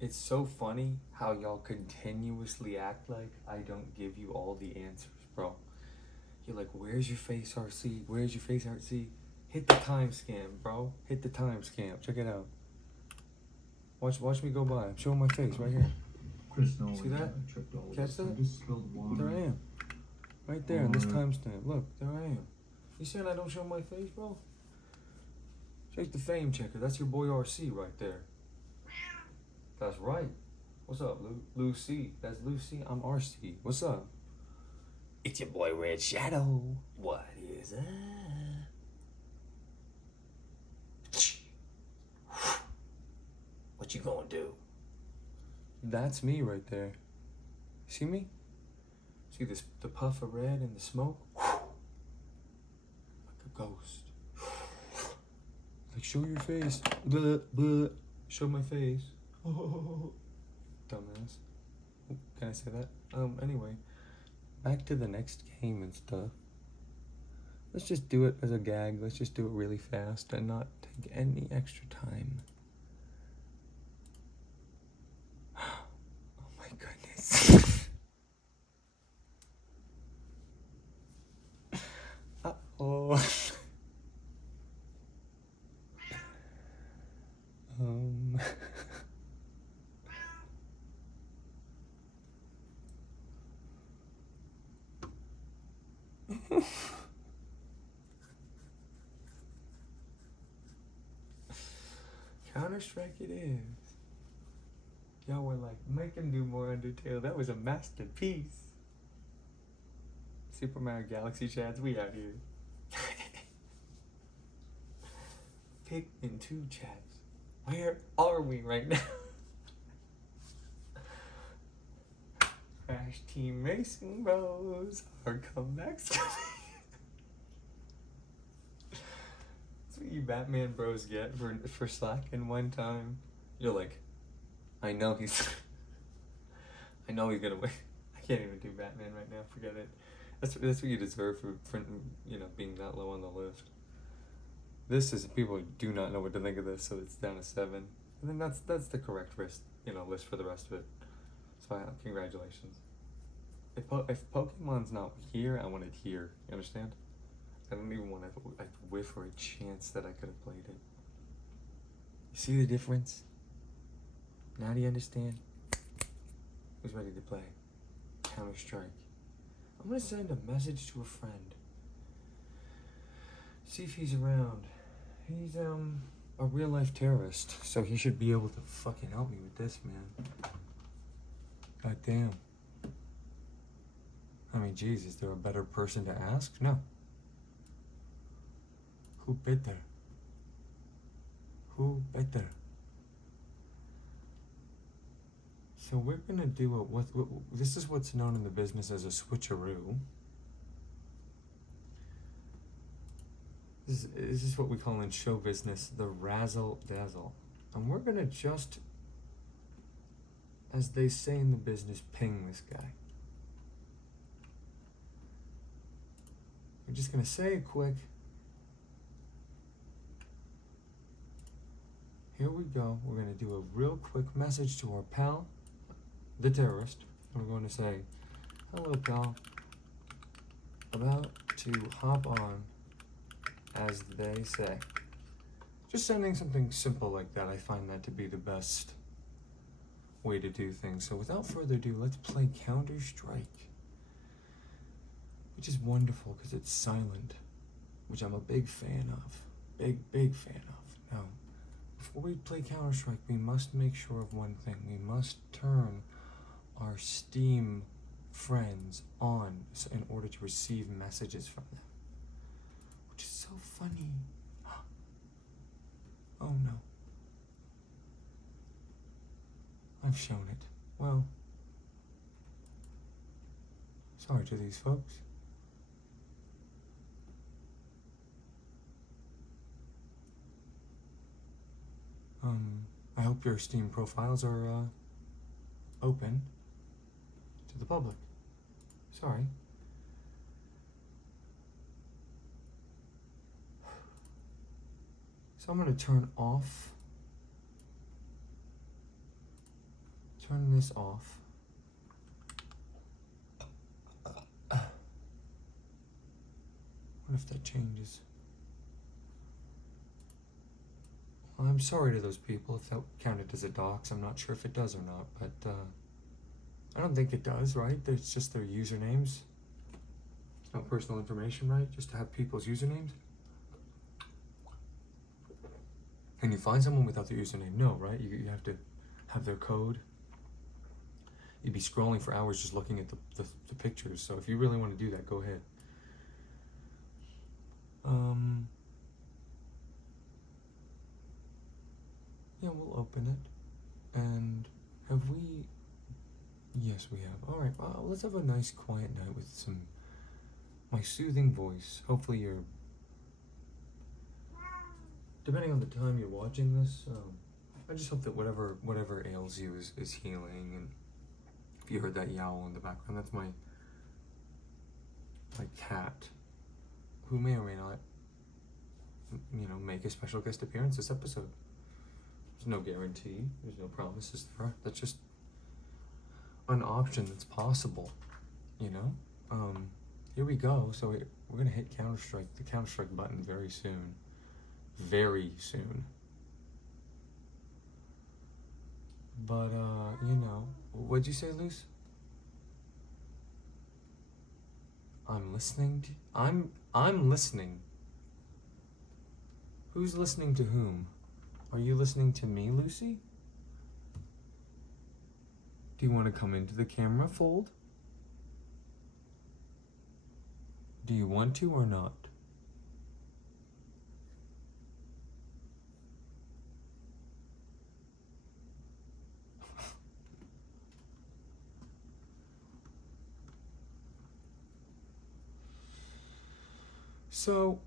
It's so funny how y'all continuously act like I don't give you all the answers, bro. You're like, where's your face, RC? Where's your face, RC? Hit the time scan, bro. Hit the time scan. Check it out. Watch me go by. I'm showing my face right here. Chris Nolan, See that? Catch that? There I am. Right there on this timestamp. Look, there I am. You saying I don't show my face, bro? Check the fame checker. That's your boy RC right there. That's right. What's up, Lucy? That's Lucy. I'm RC. What's up? It's your boy Red Shadow. What is that? What you gonna do? That's me right there. See me? See this? The puff of red and the smoke? Like a ghost. Like, show your face. Blah, blah. Show my face. Oh, dumbass. Can I say that? Anyway. Back to the next game and stuff. Let's just do it as a gag. Let's just do it really fast and not take any extra time. Oh my goodness. Uh-oh. Counter-Strike it is. Y'all were like, make him do more Undertale. That was a masterpiece. Super Mario Galaxy chats, we out here. Pikmin 2 chats. Where are we right now? Crash Team Racing Bros. Our comeback's coming. That's what you Batman bros get for slacking one time. You're like, I know he's gonna win. I can't even do Batman right now. Forget it. That's what you deserve for being that low on the list. This is, people do not know what to think of this, so it's down to 7. And then that's the correct list for the rest of it. So congratulations. If Pokemon's not here, I want it here. You understand? I don't even want to whiff for a chance that I could have played it. You see the difference? Now do you understand? Who's ready to play? Counter-Strike. I'm gonna send a message to a friend. See if he's around. He's a real life terrorist, so he should be able to fucking help me with this, man. God damn. I mean, geez, is there a better person to ask? No. Who better? Who better? So we're gonna do this is what's known in the business as a switcheroo. This is what we call in show business the razzle dazzle. And we're gonna just, as they say in the business, ping this guy. We're just gonna say it quick. Here we go. We're gonna do a real quick message to our pal, the terrorist. We're going to say, hello pal, about to hop on, as they say. Just sending something simple like that. I find that to be the best way to do things. So without further ado, let's play Counter-Strike, which is wonderful because it's silent, which I'm a big fan of. Big fan of. Now, before we play Counter-Strike, we must make sure of one thing. We must turn our Steam friends on in order to receive messages from them. Which is so funny. Oh no. I've shown it. Well, sorry to these folks. I hope your Steam profiles are open to the public. Sorry. So I'm going to turn off turn this off. What if that changes? I'm sorry to those people if that counted as a dox. I'm not sure if it does or not, but I don't think it does, right? It's just their usernames. It's not personal information, right? Just to have people's usernames. Can you find someone without their username? No, right? You have to have their code. You'd be scrolling for hours just looking at the pictures. So if you really want to do that, go ahead. Yeah, we'll open it. And have we... Yes, we have. Alright, let's have a nice quiet night with my soothing voice. Hopefully you're... Depending on the time you're watching this, I just hope that whatever ails you is healing. And if you heard that yowl in the background, that's my cat, who may or may not, make a special guest appearance this episode. There's no guarantee. There's no promises there. That's just an option that's possible, Here we go. So we're going to hit the Counter-Strike button very soon. Very soon. But, what'd you say, Luce? I'm listening to... I'm listening. Who's listening to whom? Are you listening to me, Lucy? Do you want to come into the camera fold? Do you want to or not? So,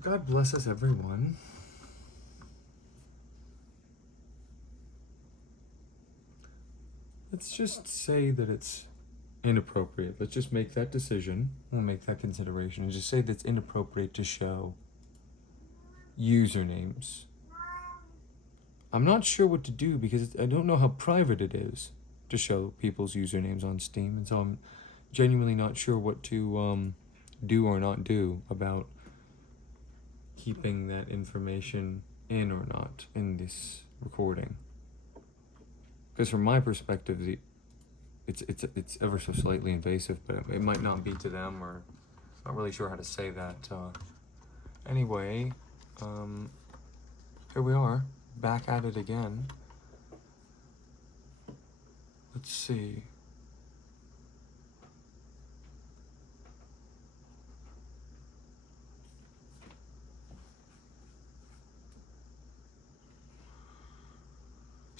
God bless us, everyone. Let's just say that it's inappropriate. Let's just make that decision. We'll make that consideration and just say that it's inappropriate to show usernames. I'm not sure what to do because I don't know how private it is to show people's usernames on Steam, and so I'm genuinely not sure what to do or not do about keeping that information in or not in this recording. Because from my perspective, it's ever so slightly invasive, but it might not be to them, or not really sure how to say that. Anyway, here we are, back at it again. Let's see.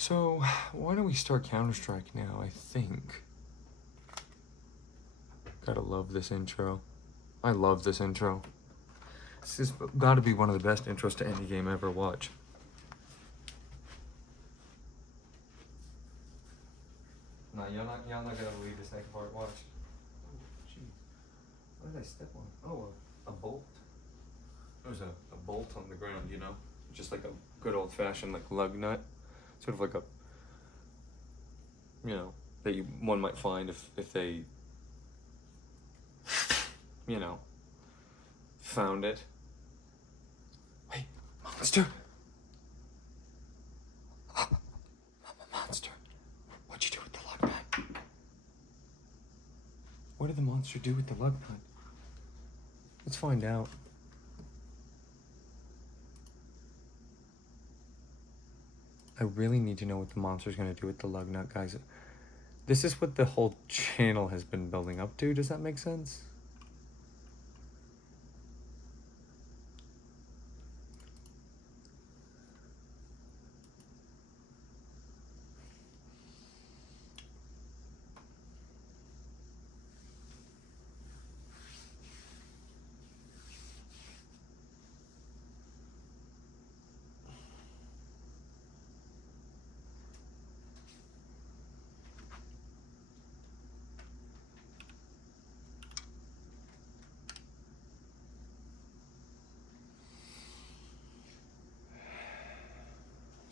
So, why don't we start Counter-Strike now, I think. Gotta love this intro. I love this intro. This has gotta be one of the best intros to any game I ever watch. No, y'all not gonna believe this next part, watch. Oh, jeez. What did I step on? Oh, a bolt. There's a bolt on the ground, Just like a good old-fashioned, lug nut. Sort of like a, that one might find if they, found it. Wait, monster! Monster, what'd you do with the lug nut? What did the monster do with the lug nut? Let's find out. I really need to know what the monster's going to do with the lug nut, guys. This is what the whole channel has been building up to. Does that make sense?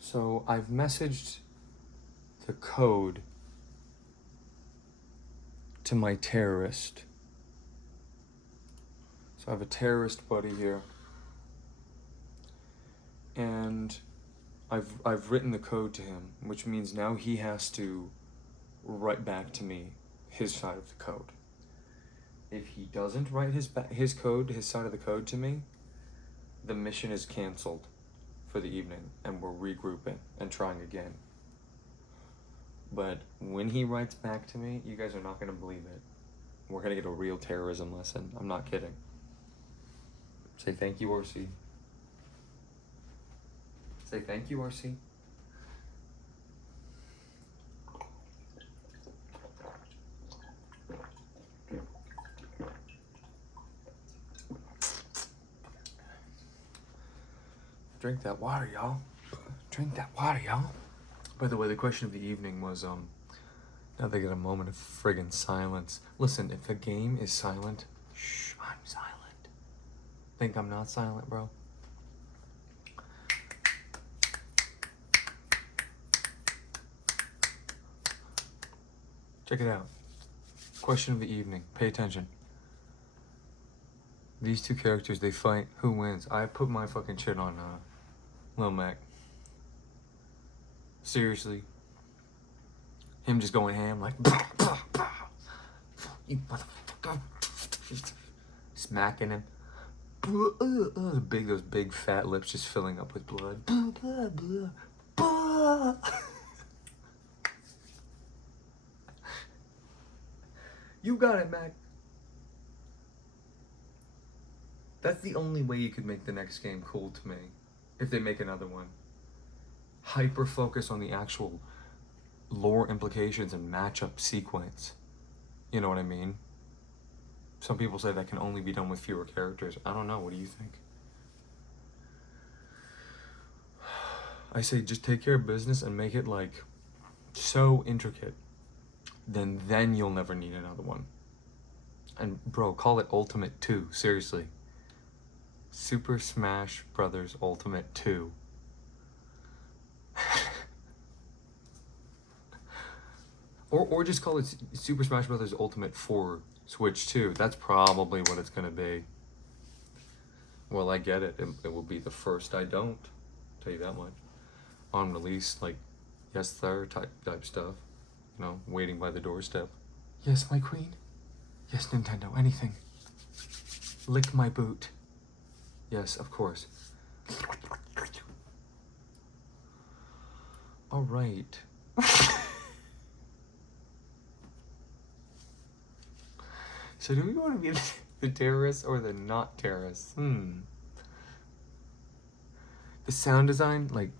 So I've messaged the code to my terrorist. So I have a terrorist buddy here. And I've written the code to him, which means now he has to write back to me his side of the code. If he doesn't write his side of the code to me, the mission is canceled for the evening, and we're regrouping and trying again. But when he writes back to me, you guys are not gonna believe it. We're gonna get a real terrorism lesson. I'm not kidding. Say thank you, RC. Say thank you, RC. Drink that water, y'all. Drink that water, y'all. By the way, the question of the evening was, now they get a moment of friggin' silence. Listen, if the game is silent, shh, I'm silent. Think I'm not silent, bro? Check it out. Question of the evening. Pay attention. These two characters, they fight. Who wins? I put my fucking shit on Lil Mac. Seriously. Him just going ham like, you motherfucker. Smacking him. Those big fat lips just filling up with blood. You got it, Mac. That's the only way you could make the next game cool to me. If they make another one. Hyper focus on the actual lore implications and matchup sequence. You know what I mean? Some people say that can only be done with fewer characters. I don't know. What do you think? I say just take care of business and make it like so intricate. Then you'll never need another one. And bro, call it Ultimate 2. Seriously. Super Smash Brothers Ultimate 2. or just call it Super Smash Brothers Ultimate 4 Switch 2. That's probably what it's gonna be. Well, I get it. It will be the first I don't. Tell you that much. On release, like, yes sir type stuff. You know, waiting by the doorstep. Yes, my queen. Yes, Nintendo, anything. Lick my boot. Yes, of course. All right. So do we want to be the terrorists or the not terrorists? The sound design, like,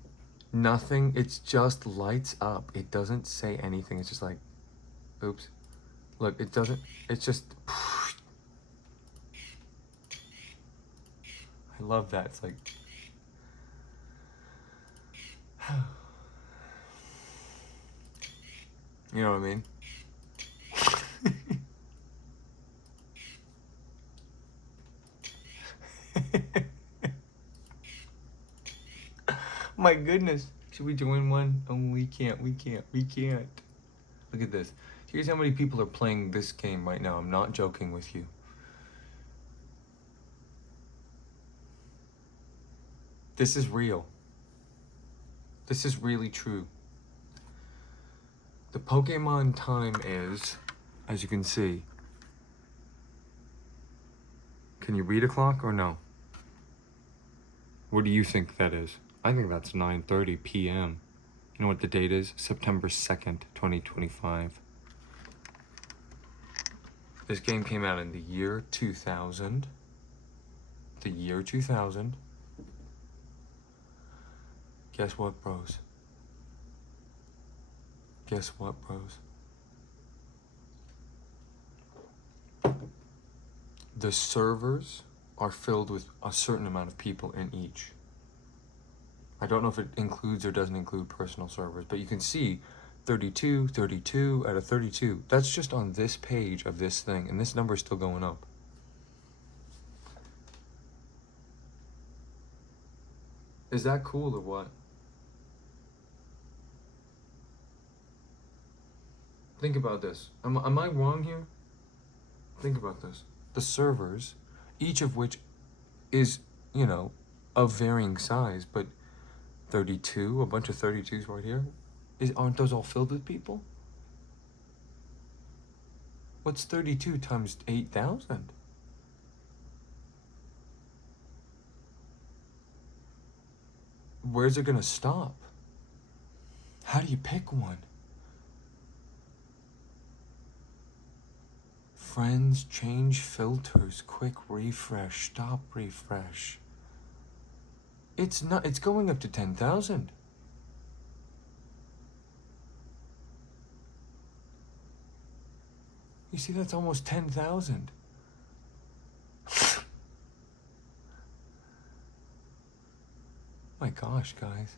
nothing. It's just lights up. It doesn't say anything. It's just like, oops. Look, it doesn't. It's just. I love that. It's like. You know what I mean? My goodness. Should we join one? Oh, we can't. Look at this. Here's how many people are playing this game right now. I'm not joking with you. This is real. This is really true. The Pokemon time is, as you can see. Can you read a clock or no? What do you think that is? I think that's 9:30 p.m. You know what the date is? September 2nd, 2025. This game came out in the year 2000. The year 2000. Guess what, bros? Guess what, bros? The servers are filled with a certain amount of people in each. I don't know if it includes or doesn't include personal servers, but you can see 32, 32 out of 32. That's just on this page of this thing, and this number is still going up. Is that cool or what? Think about this. Am I wrong here? Think about this. The servers, each of which is, you know, of varying size, but 32, a bunch of 32s right here. Aren't those all filled with people? What's 32 times 8,000? Where's it gonna stop? How do you pick one? Friends, change filters, quick refresh, stop refresh. It's going up to 10,000. You see, that's almost 10,000. My gosh, guys.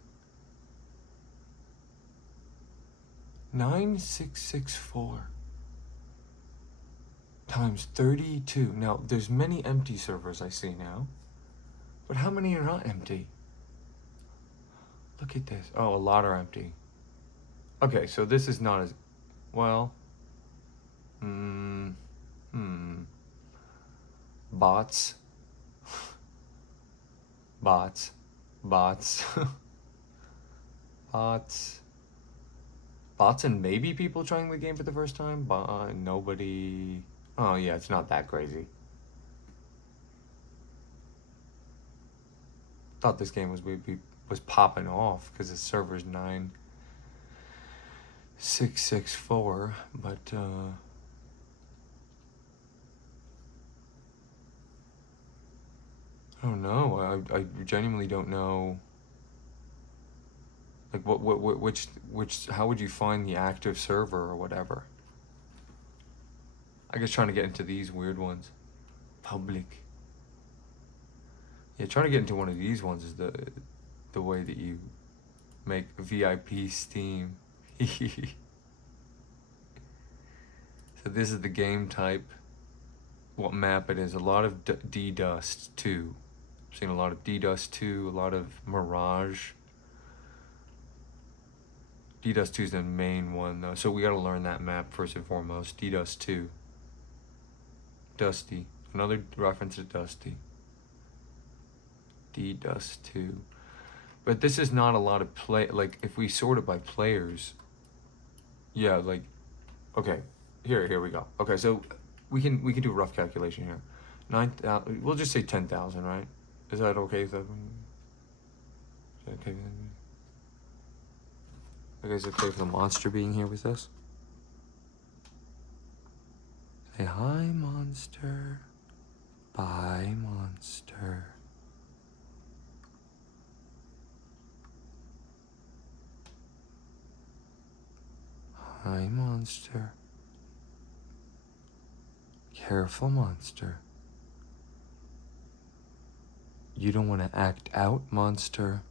9664 times 32. Now, there's many empty servers I see now. But how many are not empty? Look at this. Oh, a lot are empty. Okay, so this is not as... Well... Bots. Bots. Bots. Bots. Bots and maybe people trying the game for the first time? Nobody... Oh yeah, it's not that crazy. Thought this game was popping off because the server's 9664, but I don't know. I genuinely don't know. Like which how would you find the active server or whatever? I guess trying to get into these weird ones. Public. Yeah, trying to get into one of these ones is the way that you make VIP Steam. So this is the game type. What map it is. A lot of D-Dust 2. I've seen a lot of D-Dust 2, a lot of Mirage. D-Dust 2 is the main one though, so we gotta learn that map first and foremost. D-Dust 2. Dusty. Another reference to Dusty. D-Dust 2. But this is not a lot of like, if we sort it by players, yeah, like, okay, here we go. Okay, so we can do a rough calculation here. 9,000, we'll just say 10,000, right? Is that okay? Is that okay? You guys okay for the monster being here with us? Say hi, monster. Bye, monster. Hi, monster. Careful, monster. You don't want to act out, monster.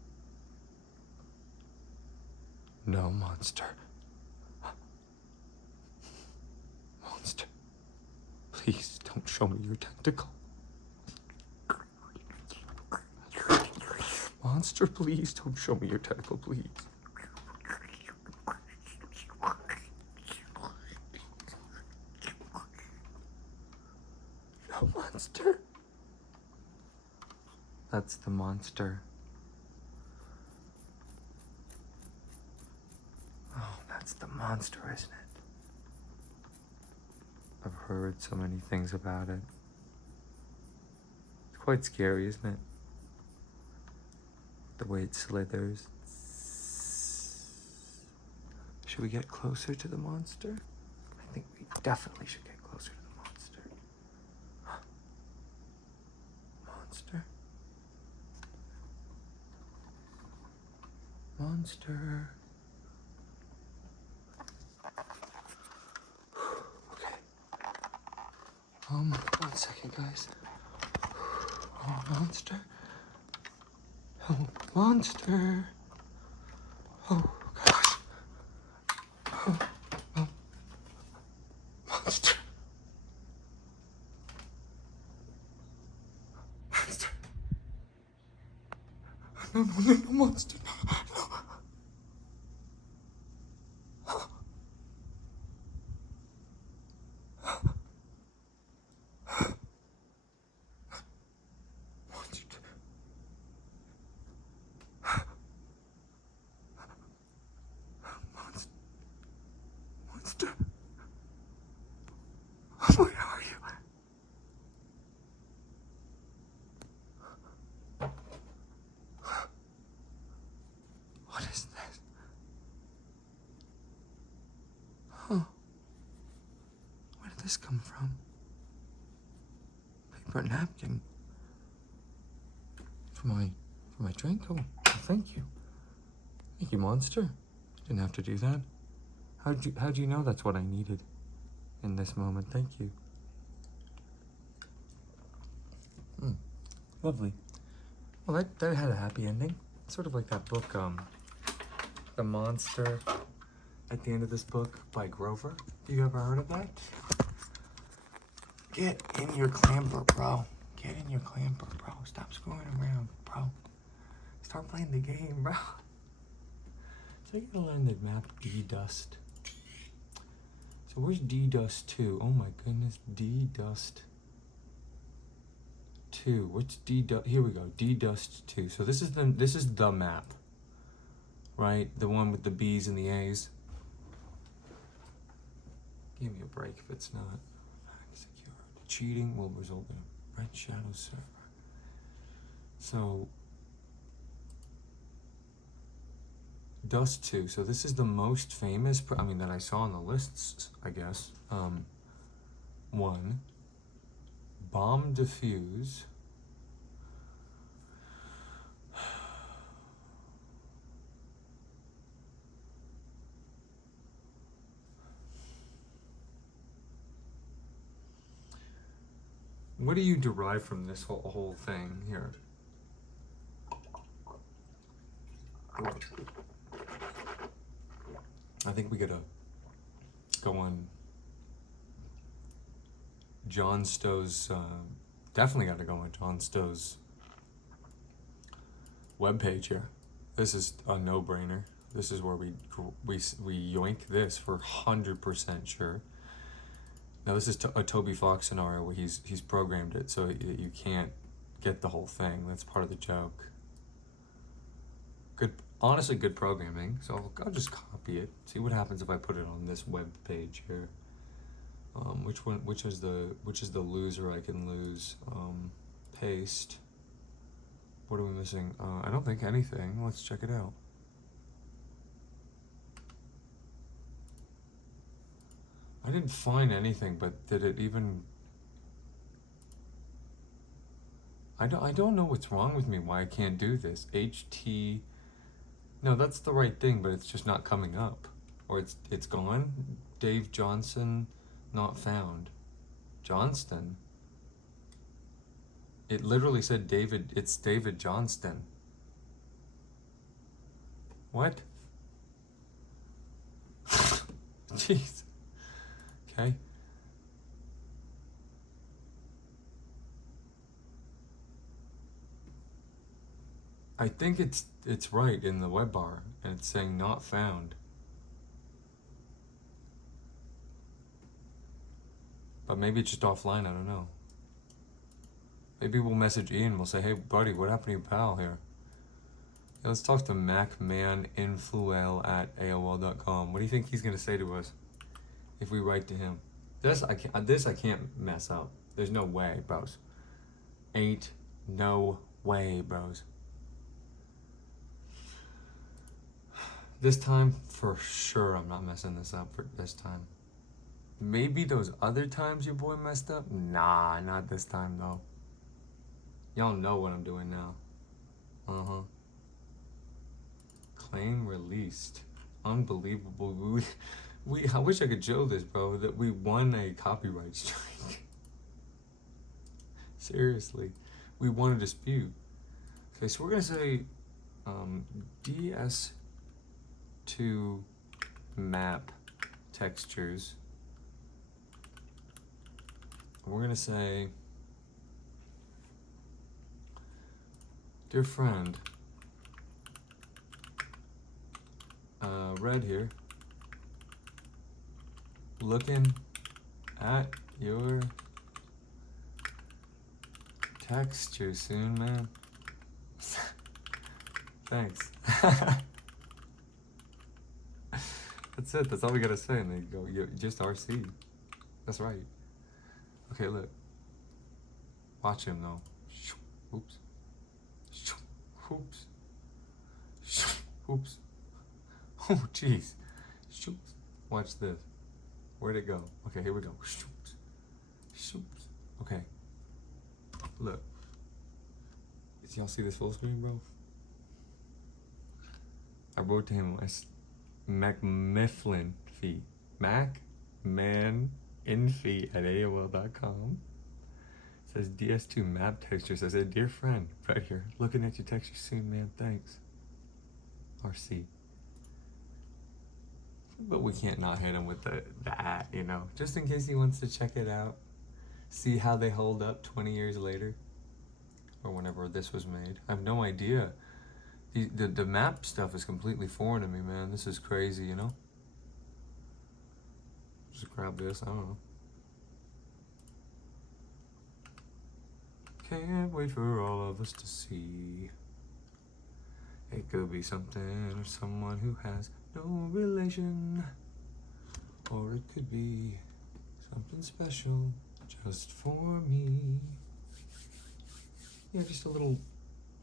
No, monster. Monster. Please don't show me your tentacle. Monster, please don't show me your tentacle, please. No, monster. That's the monster. Oh, that's the monster, isn't it? I've heard so many things about it. It's quite scary, isn't it? The way it slithers. Should we get closer to the monster? I think we definitely should get closer to the monster. Monster. Monster. Okay. 1 second, guys. Oh, monster. Oh, monster. Oh, gosh. Oh, oh. Monster. Monster. No, monster. No. What is this? Huh. Where did this come from? Paper napkin. For my drink? Oh, thank you. Thank you, monster. Didn't have to do that. How'd you know that's what I needed in this moment? Thank you. Lovely. Well, that had a happy ending. Sort of like that book, The Monster at the end of this book by Grover. Have you ever heard of that? Get in your clamper, bro. Get in your clamper, bro. Stop screwing around, bro. Start playing the game, bro. So you gotta learn the map D-Dust. So where's D-Dust 2? Oh my goodness, D-Dust 2. What's D-Dust? Here we go, D-Dust 2. So this is the map, right? The one with the B's and the A's. Give me a break if it's not. Secure. Cheating will result in a red shadow server. So Dust 2. So this is the most famous, that I saw on the lists, I guess. 1. Bomb defuse. What do you derive from this whole thing here? I think we gotta go on John Stowe's, definitely gotta go on John Stowe's webpage here. This is a no-brainer. This is where we yoink this for 100% sure. Now this is a Toby Fox scenario where he's programmed it so you can't get the whole thing. That's part of the joke. Good, honestly good programming. So I'll just copy it. See what happens if I put it on this web page here. Which is the loser I can lose? Paste. What are we missing? I don't think anything. Let's check it out. I didn't find anything, but did it even... I don't know what's wrong with me, why I can't do this. HT... No, that's the right thing, but it's just not coming up. Or it's gone. Dave Johnson, not found. Johnston. It literally said David, it's David Johnston. What? Jeez. Okay. I think it's right in the web bar, and it's saying not found. But maybe it's just offline, I don't know. Maybe we'll message Ian, we'll say, hey buddy, what happened to your pal here? Yeah, let's talk to macmaninfluel@aol.com. What do you think he's gonna say to us if we write to him? This I can't mess up. There's no way, bros. Ain't no way, bros. This time, for sure, I'm not messing this up for this time. Maybe those other times your boy messed up? Nah, not this time, though. Y'all know what I'm doing now. Uh-huh. Claim released. Unbelievable. I wish I could show this, bro, that we won a copyright strike. Seriously. We won a dispute. Okay, so we're going to say DS2 map textures. We're going to say, dear friend, Red here, looking at your texture soon, man. Thanks. That's it. That's all we gotta say. And they go, just RC. That's right. Okay, look. Watch him though. Oops. Oops. Oops. Oh, jeez. Shoops. Watch this. Where'd it go? Okay, here we go. Shoops. Shoops. Okay. Look. Did y'all see this full screen, bro? I wrote to him, MacMifflin fee. MacManInfee at AOL.com. Says DS2 map textures. I said, dear friend, right here. Looking at your texture soon, man. Thanks. RC. But we can't not hit him with the at, you know, just in case he wants to check it out, see how they hold up 20 years later, or whenever this was made. I have no idea. The map stuff is completely foreign to me, man. This is crazy, you know. Just grab this. I don't know. Can't wait for all of us to see. It could be something or someone who has no relation, or it could be something special just for me. Yeah, just a little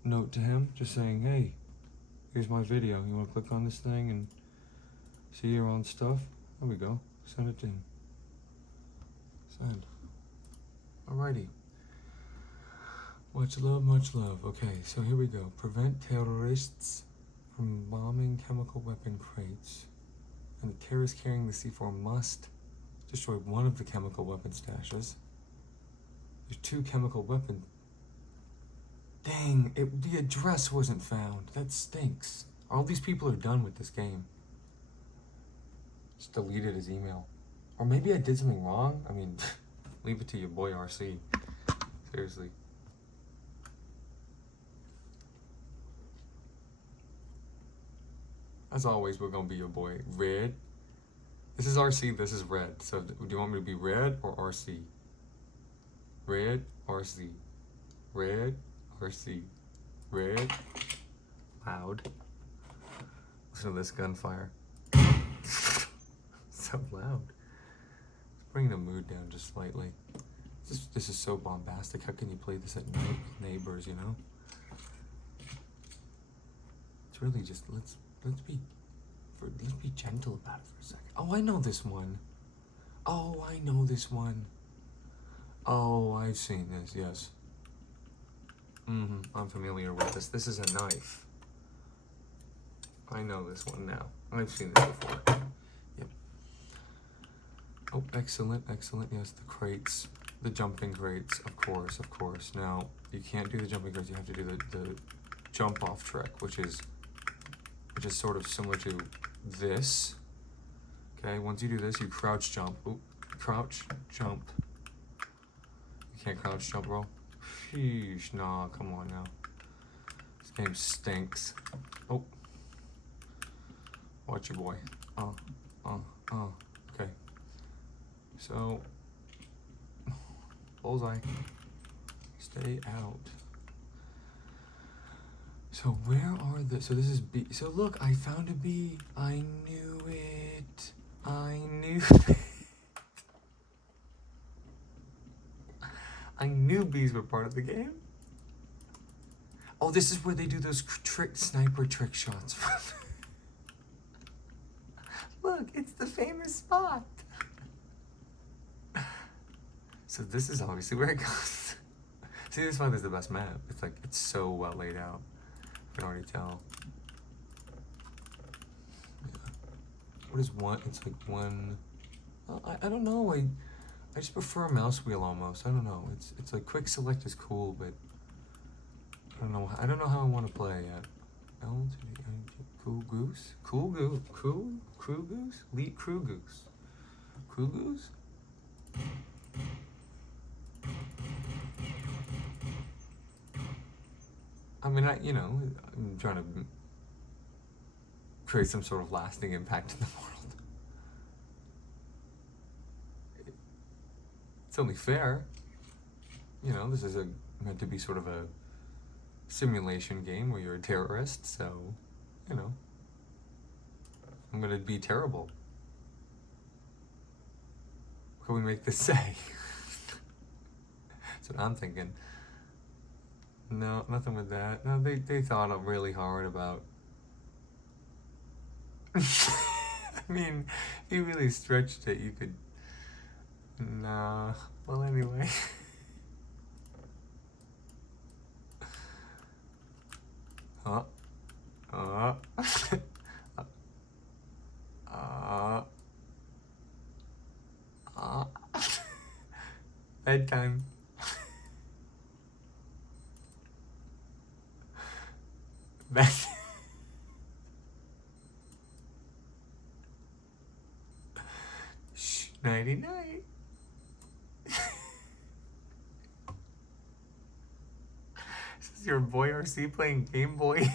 note to him, just saying, hey, here's my video. You want to click on this thing and see your own stuff? There we go. Send it to him. Send. Alrighty. Much love, much love. Okay, so here we go. Prevent terrorists from bombing chemical weapon crates. And the terrorists carrying the C4 must destroy one of the chemical weapon stashes. There's 2 chemical weapon. Dang, the address wasn't found. That stinks. All these people are done with this game. Just deleted his email. Or maybe I did something wrong. I mean, leave it to your boy RC. Seriously. As always, we're gonna be your boy. Red. This is RC, this is Red. So do you want me to be Red or RC? Red, RC. Red, RC. Red. Loud. Listen to this gunfire. So loud. Let's bring the mood down just slightly. This is so bombastic. How can you play this at night with neighbors, you know? It's really just, let's be gentle about it for a second. Oh, I know this one. Oh, I know this one. Oh, I've seen this, yes. I'm familiar with this. This is a knife. I know this one now. I've seen this before. Yep. Oh, excellent, excellent. Yes, the crates. The jumping crates, of course, of course. Now, you can't do the jumping crates. You have to do the jump off trick, which is sort of similar to this. Okay, once you do this, you crouch jump. Oop, crouch jump. You can't crouch jump, bro. Sheesh, nah, come on now. This game stinks. Oh. Watch your boy. Okay. So, bullseye. Stay out. So where are the, so this is B, so look, I found a B. I knew it. I knew it. I knew bees were part of the game. Oh, this is where they do those sniper trick shots. Look, it's the famous spot. So this is obviously where it goes. See, this one is the best map. It's like, it's so well laid out. I can already tell. Yeah. What is one? It's like one. I don't know. I just prefer a mouse wheel almost. I don't know. It's like quick select is cool, but I don't know. I don't know how I want to play yet. Cool goose. Cool goose. Crew goose. Lead crew goose. Crew goose. I mean, I'm trying to create some sort of lasting impact in the world. It's only fair. You know, this is meant to be sort of a simulation game where you're a terrorist, so, you know, I'm gonna be terrible. What can we make this say? That's what I'm thinking. No, nothing with that. No, they thought really hard about I mean, if you really stretched it, you could. Nah. Well, anyway. Huh? Bedtime. Bed. Shh. Nighty night. This is your boy RC playing Game Boy.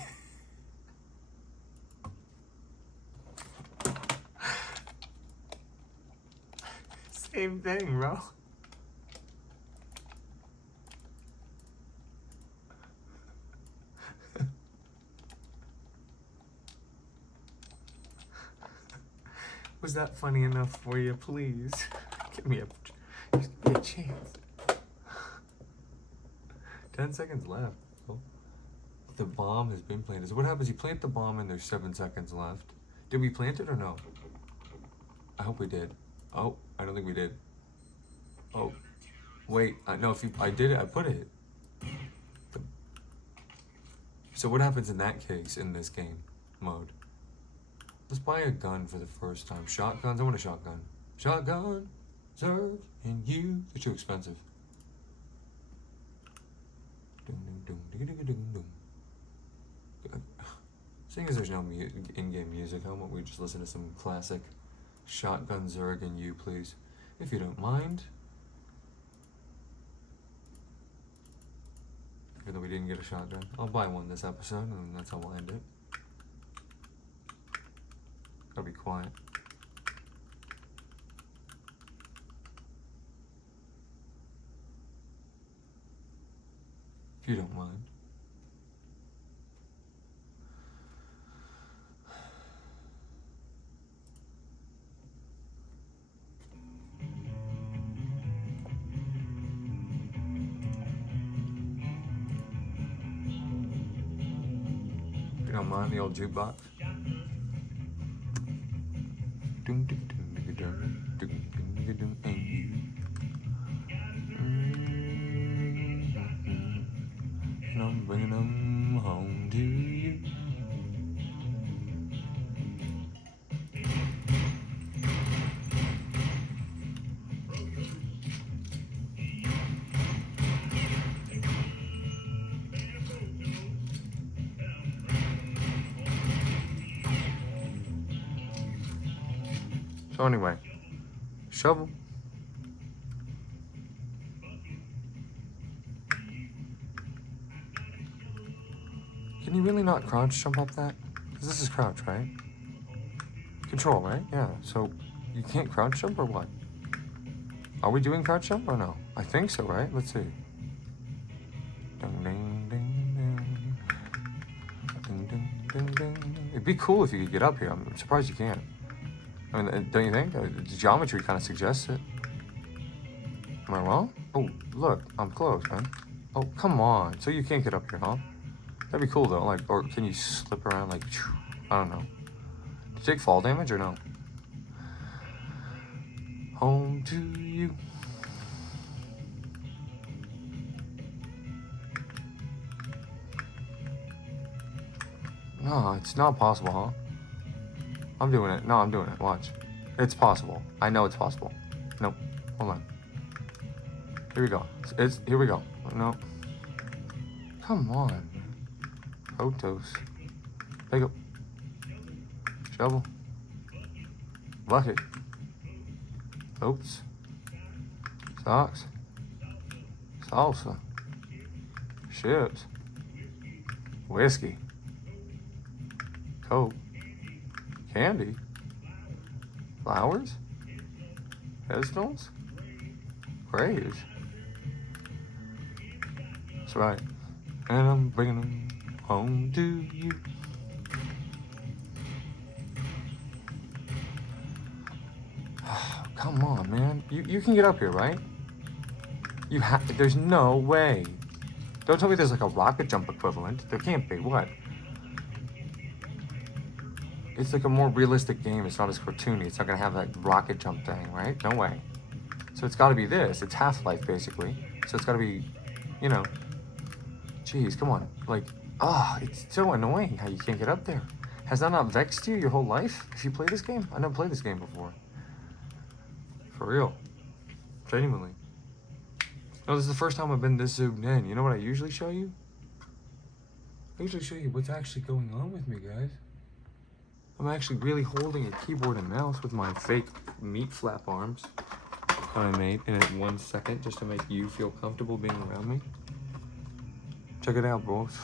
Same thing, bro. Was that funny enough for you, please? Just give me a chance. 10 seconds left. Oh. The bomb has been planted. So what happens? You plant the bomb and there's 7 seconds left. Did we plant it or no? I hope we did. Oh, I don't think we did. Oh, wait. No, I did it. I put it. So what happens in that case in this game mode? Let's buy a gun for the first time. Shotguns. I want a shotgun. Shotgun, Zerg, and you. They're too expensive. Seeing as there's no in-game music, how about we just listen to some classic Shotgun, Zerg, and you, please, if you don't mind. Even though we didn't get a shotgun, I'll buy one this episode, and that's how we'll end it. Gotta be quiet. If you don't mind. If you don't mind the old jukebox. And I'm bringing them home to you. So anyway, shovel. Can you really not crouch jump up that? Because this is crouch, right? Control, right? Yeah, so you can't crouch jump or what? Are we doing crouch jump or no? I think so, right? Let's see. Ding, ding, ding, ding. Ding, ding, ding, ding. It'd be cool if you could get up here. I'm surprised you can't. I mean, don't you think? The geometry kind of suggests it. Am I wrong? Oh, look, I'm close, man. Oh, come on. So you can't get up here, huh? That'd be cool, though. Like, or can you slip around, like, I don't know. Do you take fall damage or no? Home to you. No, it's not possible, huh? I'm doing it. No, I'm doing it. Watch. It's possible. I know it's possible. Nope. Hold on. Here we go. Here we go. No. Come on. Photos. Pick up. Shovel. Bucket. Oops. Socks. Salsa. Chips. Whiskey. Coke. Candy. Flowers. Headstones. Graves. That's right. And I'm bringing them home to you. Come on, man. You can get up here, right? You have. There's no way. Don't tell me there's like a rocket jump equivalent. There can't be. What? it's like a more realistic game. It's not as cartoony. It's not gonna have that rocket jump thing, right? No way. So it's gotta be this. It's Half-Life, basically. So it's gotta be, you know. Jeez, come on. Like, it's so annoying how you can't get up there. Has that not vexed you your whole life? If you play this game? I never played this game before. For real. Genuinely. No, this is the first time I've been this zoomed in. You know what I usually show you? I usually show you what's actually going on with me, guys. I'm actually really holding a keyboard and mouse with my fake meat flap arms that I made in 1 second just to make you feel comfortable being around me. Check it out, bros.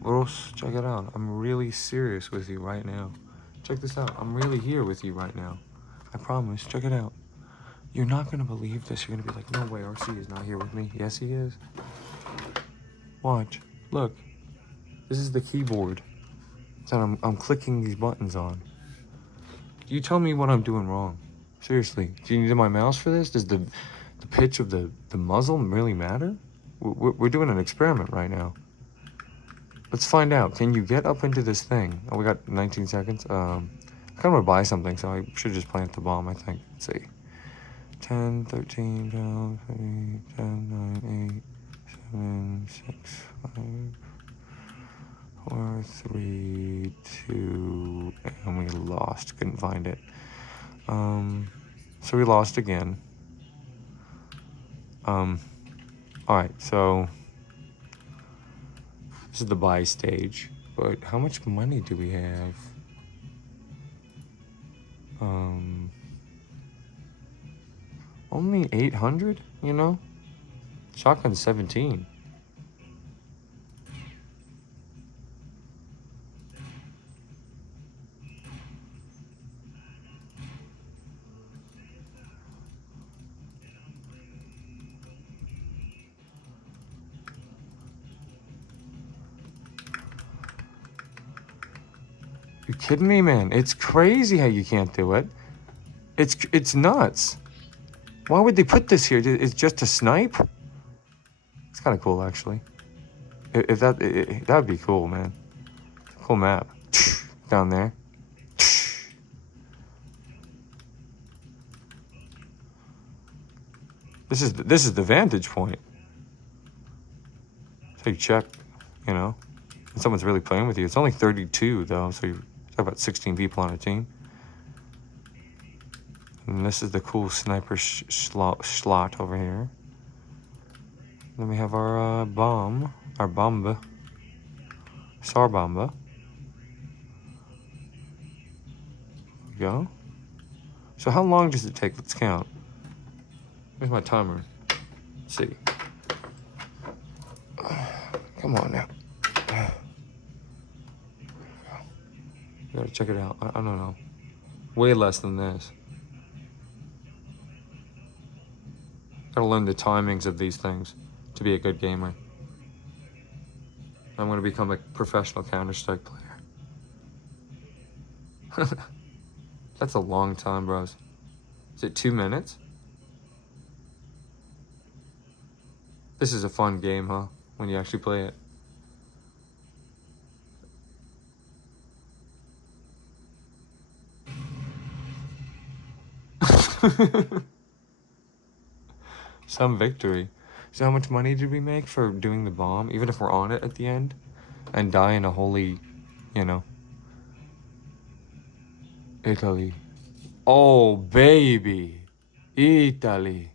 Bros, check it out. I'm really serious with you right now. Check this out. I'm really here with you right now. I promise. Check it out. You're not going to believe this. You're going to be like, no way, RC is not here with me. Yes, he is. Watch. Look. This is the keyboard that I'm clicking these buttons on. You tell me what I'm doing wrong. Seriously. Do you need my mouse for this? Does the pitch of the muzzle really matter? We're doing an experiment right now. Let's find out. Can you get up into this thing? Oh, we got 19 seconds. I kind of want to buy something, so I should just plant the bomb, I think. Let's see. 10, 13, 12, 13, 10, 9, 8, 7, 6, 5, 4, 3, 2, and we lost. Couldn't find it. So we lost again. Alright, so this is the buy stage, but how much money do we have? Only 800, you know? Shotgun 17. You kidding me, man? It's crazy how you can't do it. It's nuts. Why would they put this here? It's just a snipe? It's kind of cool, actually. If that'd be cool, man. Cool map. Down there. This is the vantage point. So you check, you know. And someone's really playing with you. It's only 32 though, so you talk about 16 people on a team. And this is the cool sniper slot over here. Then we have our bomb, our bomba, SAR bomba. There we go. So how long does it take? Let's count. Where's my timer? Let's see. Come on now. You gotta check it out. I don't know. Way less than this. Gotta learn the timings of these things to be a good gamer. I'm gonna become a professional Counter-Strike player. That's a long time, bros. Is it 2 minutes? This is a fun game, huh? When you actually play it. Some victory. So how much money did we make for doing the bomb? Even if we're on it at the end and die in a holy, you know. Italy. Oh, baby. Italy.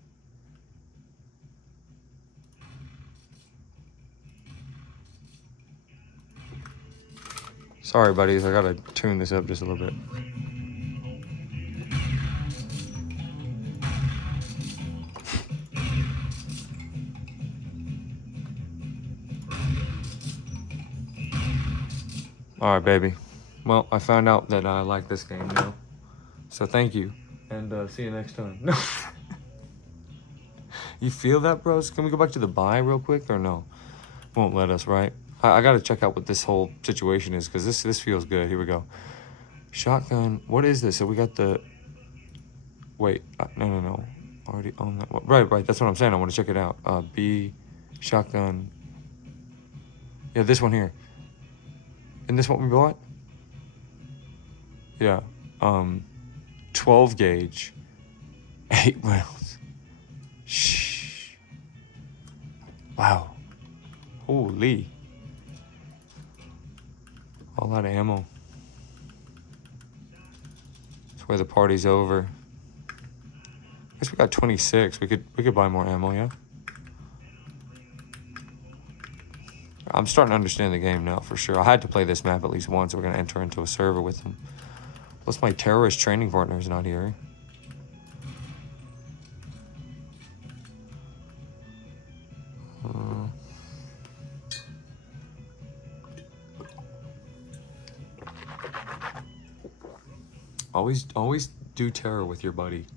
Sorry, buddies. I gotta tune this up just a little bit. All right, baby. Well, I found out that I like this game now. So thank you. And see you next time. No. You feel that, bros? Can we go back to the buy real quick or no? Won't let us, right? I got to check out what this whole situation is because this feels good. Here we go. Shotgun. What is this? So we got the... Wait. No. Already own that one. Right. That's what I'm saying. I want to check it out. B. Shotgun. Yeah, this one here. Isn't this what we bought? Yeah. 12 gauge, 8 rounds. Shh. Wow. Holy. A lot of ammo. That's where the party's over. I guess we got 26. We could buy more ammo, yeah? I'm starting to understand the game now, for sure. I had to play this map at least once. We're going to enter into a server with them. Plus, my terrorist training partner is not here. Always do terror with your buddy.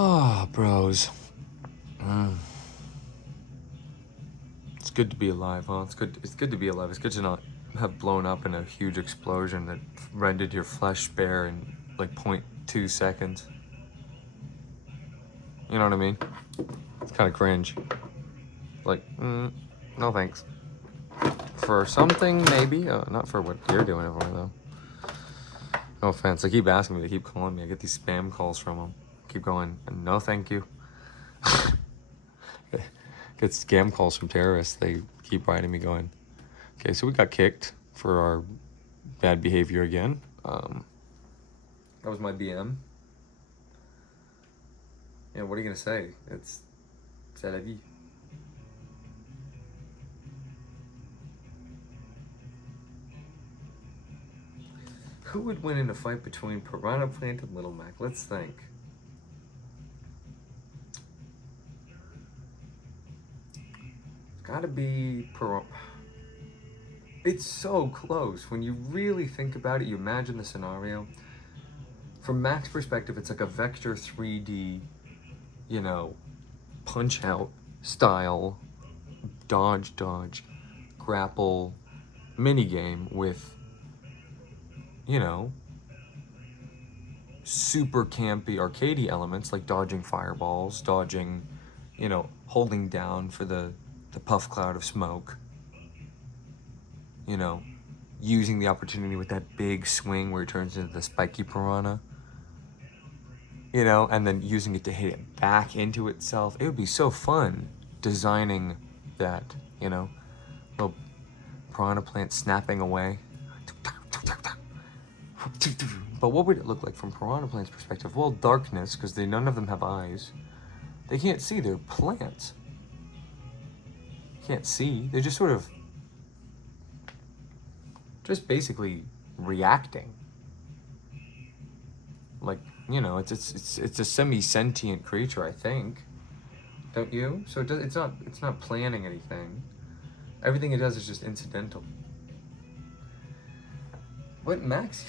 Ah, bros. It's good to be alive, huh? It's good to be alive. It's good to not have blown up in a huge explosion that rendered your flesh bare in like 0.2 seconds. You know what I mean? It's kind of cringe. Like, no thanks. For something, maybe. Not for what you're doing it for, though. No offense. They keep asking me. They keep calling me. I get these spam calls from them. Keep going. No, thank you. Get scam calls from terrorists. They keep writing me going, okay, so we got kicked for our bad behavior again. That was my BM. Yeah, what are you gonna say? It's la vie. Who would win in a fight between Piranha Plant and Little Mac? Let's think. Gotta be It's so close. When you really think about it, you imagine the scenario. From Mac's perspective, it's like a vector 3D, punch out style, dodge, grapple mini game with, super campy arcadey elements like dodging fireballs, dodging, holding down for the puff cloud of smoke, using the opportunity with that big swing where it turns into the spiky piranha, and then using it to hit it back into itself. It would be so fun designing that, little Piranha Plant snapping away. But what would it look like from Piranha Plant's perspective? Well, darkness, because none of them have eyes. They can't see, they're plants. Can't see, they're just basically reacting. Like, it's a semi-sentient creature, I think. Don't you? So it's not planning anything. Everything it does is just incidental. What, Max?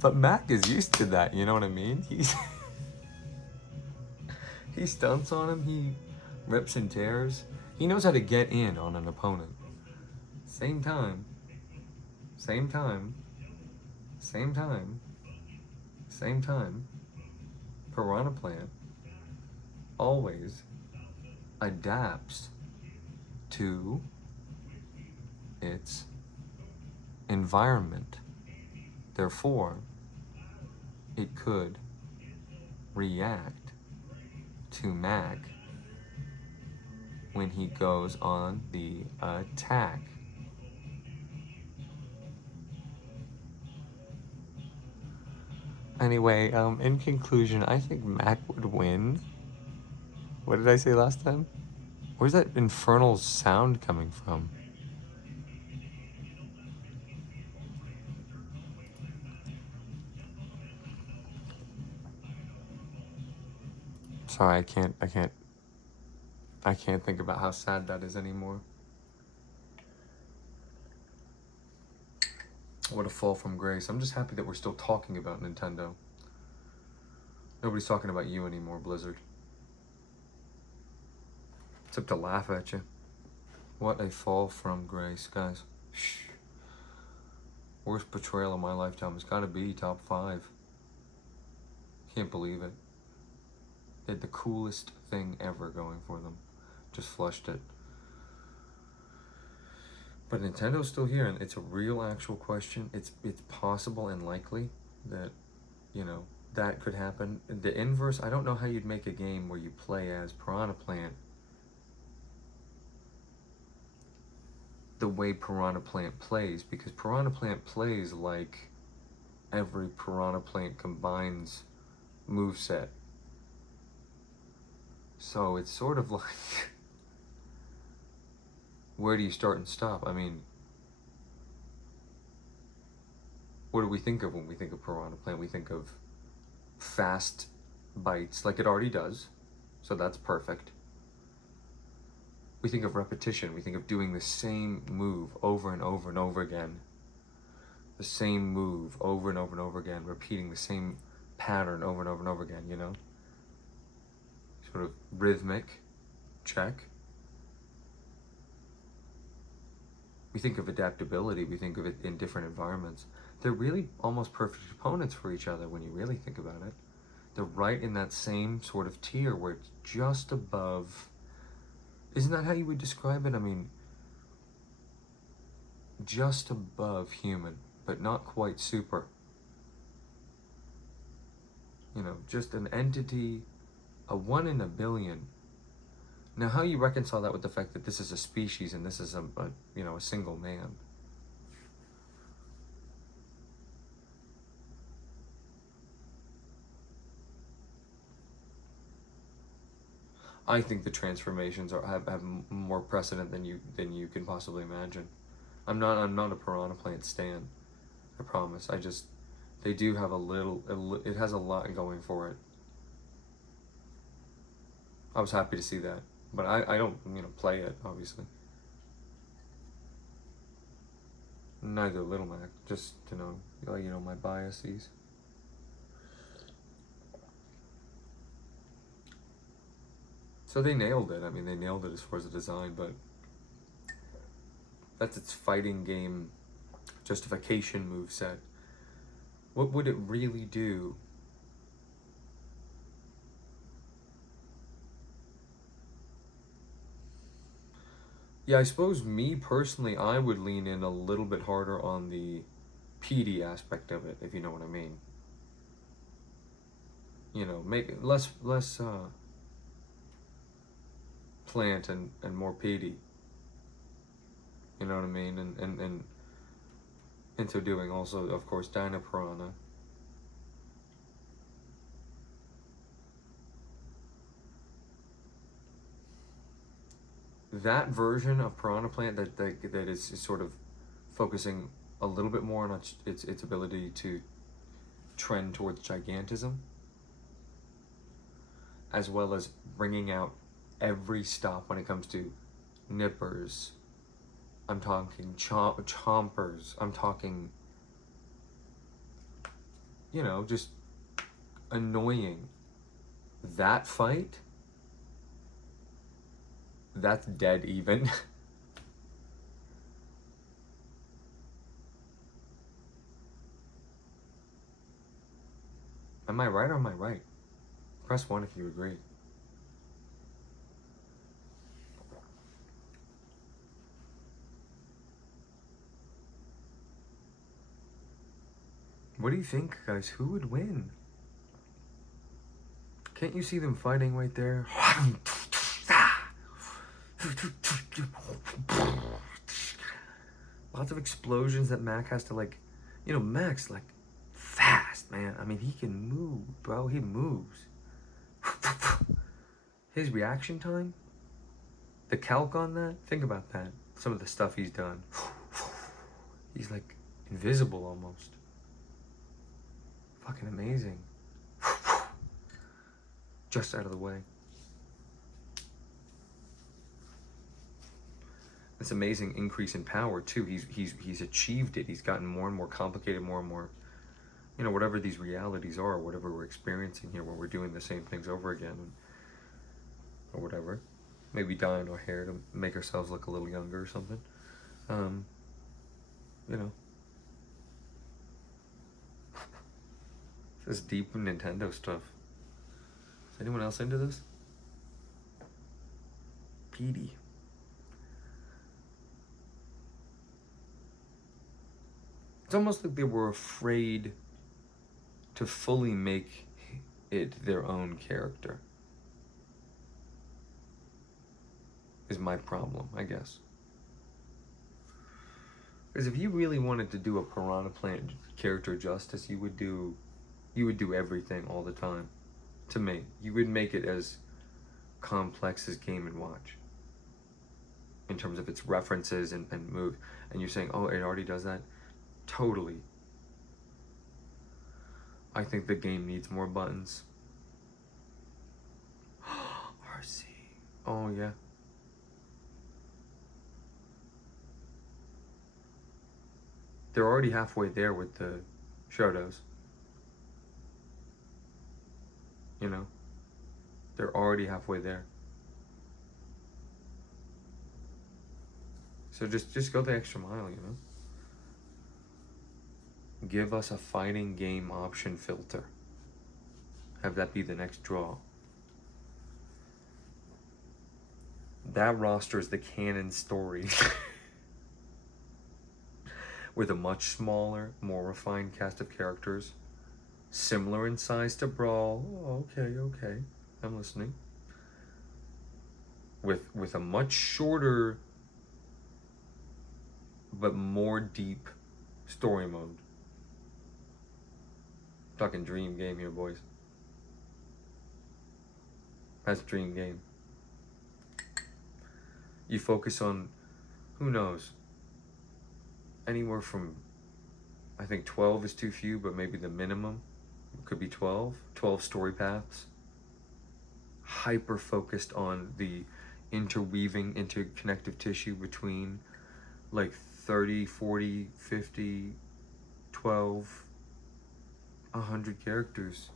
But Mac is used to that, you know what I mean? He stunts on him, he rips and tears. He knows how to get in on an opponent. Same time, Piranha Plant always adapts to its environment. Therefore, it could react to Mac when he goes on the attack. Anyway, in conclusion, I think Mac would win. What did I say last time? Where's that infernal sound coming from? Sorry, I can't I can't think about how sad that is anymore. What a fall from grace. I'm just happy that we're still talking about Nintendo. Nobody's talking about you anymore, Blizzard. Except to laugh at you. What a fall from grace, guys. Shh. Worst betrayal of my lifetime has got to be top 5. Can't believe it. They had the coolest thing ever going for them. Just flushed it. But Nintendo's still here, and it's a real actual question. It's possible and likely that, you know, that could happen. The inverse, I don't know how you'd make a game where you play as Piranha Plant the way Piranha Plant plays, because Piranha Plant plays like every Piranha Plant combines moveset. So it's sort of like, where do you start and stop? I mean, what do we think of when we think of Piranha Plant? We think of fast bites, like it already does, so that's perfect. We think of repetition. We think of doing the same move over and over and over again. The same move over and over and over again, repeating the same pattern over and over and over again, you know? Sort of rhythmic, check. We think of adaptability, we think of it in different environments. They're really almost perfect opponents for each other when you really think about it. They're right in that same sort of tier where it's just above. Isn't that how you would describe it? I mean, just above human, but not quite super. You know, just an entity, a 1 in a billion. Now, how you reconcile that with the fact that this is a species and this is a you know, a single man? I think the transformations have more precedent than you can possibly imagine. I'm not a Piranha Plant stan. I promise. They do have it has a lot going for it. I was happy to see that, but I don't, you know, play it, obviously. Neither Little Mac, just to know, you know, my biases. So they nailed it. I mean, they nailed it as far as the design, but that's its fighting game justification moveset. What would it really do? Yeah, I suppose me personally, I would lean in a little bit harder on the PD aspect of it, if you know what I mean. You know, make it less plant and more PD. You know what I mean? And into doing also, of course, Dyna Piranha. That version of Piranha Plant that is sort of focusing a little bit more on its ability to trend towards gigantism, as well as bringing out every stop when it comes to nippers. I'm talking chompers. I'm talking, you know, just annoying. That fight, that's dead even. Am I right or am I right? Press 1 if you agree. What do you think, guys? Who would win? Can't you see them fighting right there? Lots of explosions that Mac has to, like, you know, Mac's like fast, man. I mean, he can move, bro. He moves. His reaction time, the calc on that, think about that. Some of the stuff he's done. He's like invisible almost. Fucking amazing. Just out of the way. this amazing increase in power too. He's achieved it. He's gotten more and more complicated, more and more, you know, whatever these realities are, whatever we're experiencing here, when we're doing the same things over again, or whatever. Maybe dyeing our hair to make ourselves look a little younger or something. You know, this deep Nintendo stuff. Is anyone else into this? Petey. It's almost like they were afraid to fully make it their own character. Is my problem, I guess. Because if you really wanted to do a Piranha Plant character justice, you would do everything all the time. To me, you would make it as complex as Game & Watch in terms of its references and moves. And you're saying, oh, it already does that? Totally. I think the game needs more buttons. RC. Oh, yeah. They're already halfway there with the Shotos. You know? They're already halfway there. So just go the extra mile, you know? Give us a fighting game option filter. Have that be the next draw. That roster is the canon story. With a much smaller, more refined cast of characters. Similar in size to Brawl. Oh, okay. I'm listening. With a much shorter but more deep story mode. Talking dream game here, boys. That's dream game. You focus on, who knows, anywhere from, I think 12 is too few, but maybe the minimum could be 12 story paths. Hyper focused on the interweaving interconnective tissue between like 30, 40, 50, 12, 100 characters.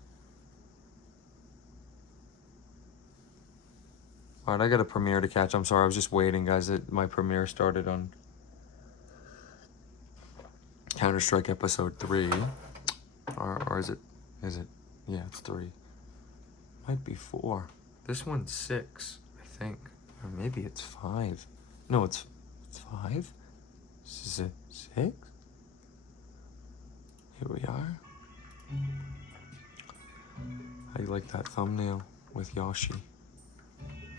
Alright, I got a premiere to catch. I'm sorry, I was just waiting, guys. My premiere started on Counter-Strike episode 3. Or is it? Yeah, it's 3. Might be 4. This one's 6, I think. Or maybe it's 5. No, it's 5? Is it 6? Here we are. How you like that thumbnail with Yoshi?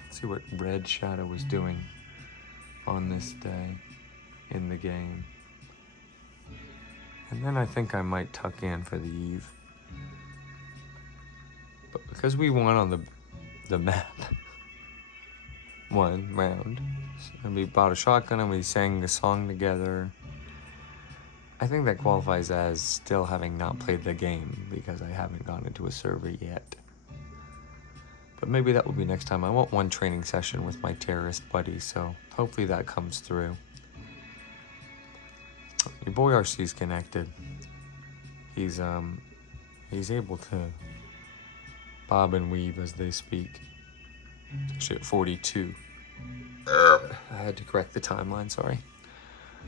Let's see what Red Shadow was doing on this day in the game. And then I think I might tuck in for the Eve. But because we won on the map, one round, and we bought a shotgun and we sang a song together, I think that qualifies as still having not played the game because I haven't gone into a server yet. But maybe that will be next time. I want one training session with my terrorist buddy, so hopefully that comes through. Your boy RC's connected. He's able to bob and weave as they speak. Actually at 42. I had to correct the timeline, sorry.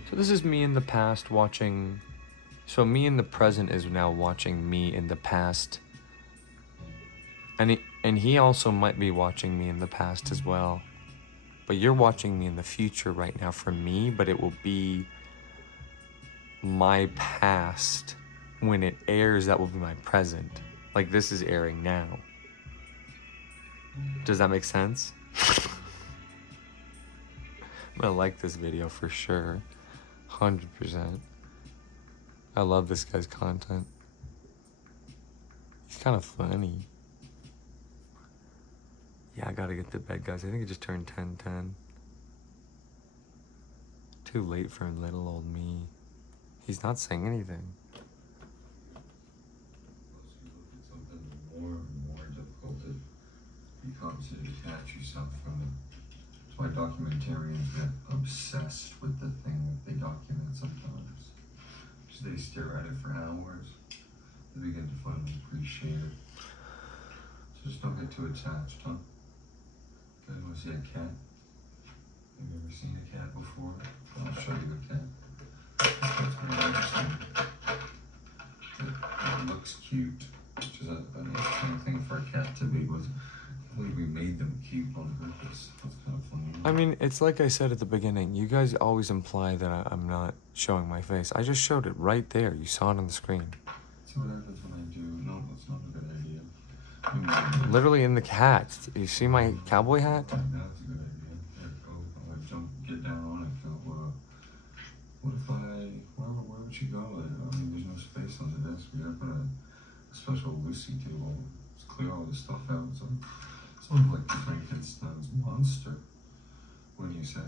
So this is me in the past watching... So me in the present is now watching me in the past. And he also might be watching me in the past as well. But you're watching me in the future right now for me, but it will be my past. When it airs, that will be my present. Like this is airing now. Does that make sense? I'm gonna like this video for sure. 100%. I love this guy's content. He's kind of funny. Yeah, I gotta get to bed, guys. I think it just turned 10:10. Too late for little old me. He's not saying anything. Something more and more difficult it becomes to detach yourself from them. That's why documentarians get obsessed with the thing that they document sometimes. Just they stare at it for hours. They begin to finally appreciate it. So just don't get too attached, huh? You guys want to see a cat? Have you ever seen a cat before? I'll show you a cat. That's pretty interesting. It looks cute, which is a nice thing for a cat to be. I believe we made them cute on purpose. That's kind of funny. I mean, it's like I said at the beginning. You guys always imply that I'm not showing my face. I just showed it right there. You saw it on the screen. See what happens when I do? No, that's not a good idea. Literally in the hat. You see my cowboy hat? That's a good idea. There we go. I'll jump, get down on it. What if where would you go? I mean, there's no space on the desk. We gotta put a special Lucy table. Just clear all this stuff out. So sort of like Frankenstein's monster, wouldn't you say?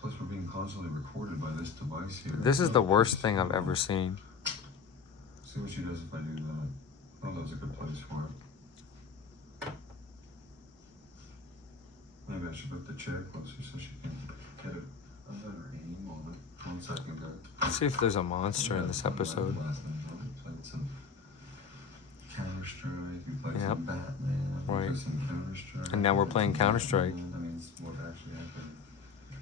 Plus, we're being constantly recorded by this device here. This is the worst thing I've ever seen. See what she does if I do that. Oh, that's a good place for it. Maybe I should put the chair closer so she can get it. I've had her aim on it. 1 second, guys. Let's see if there's a monster in this episode. Last night, we played some Counter-Strike, we played Yep. some Batman, we Right. played some Counter-Strike. And now we're playing Counter-Strike. I mean, it's what actually happened. It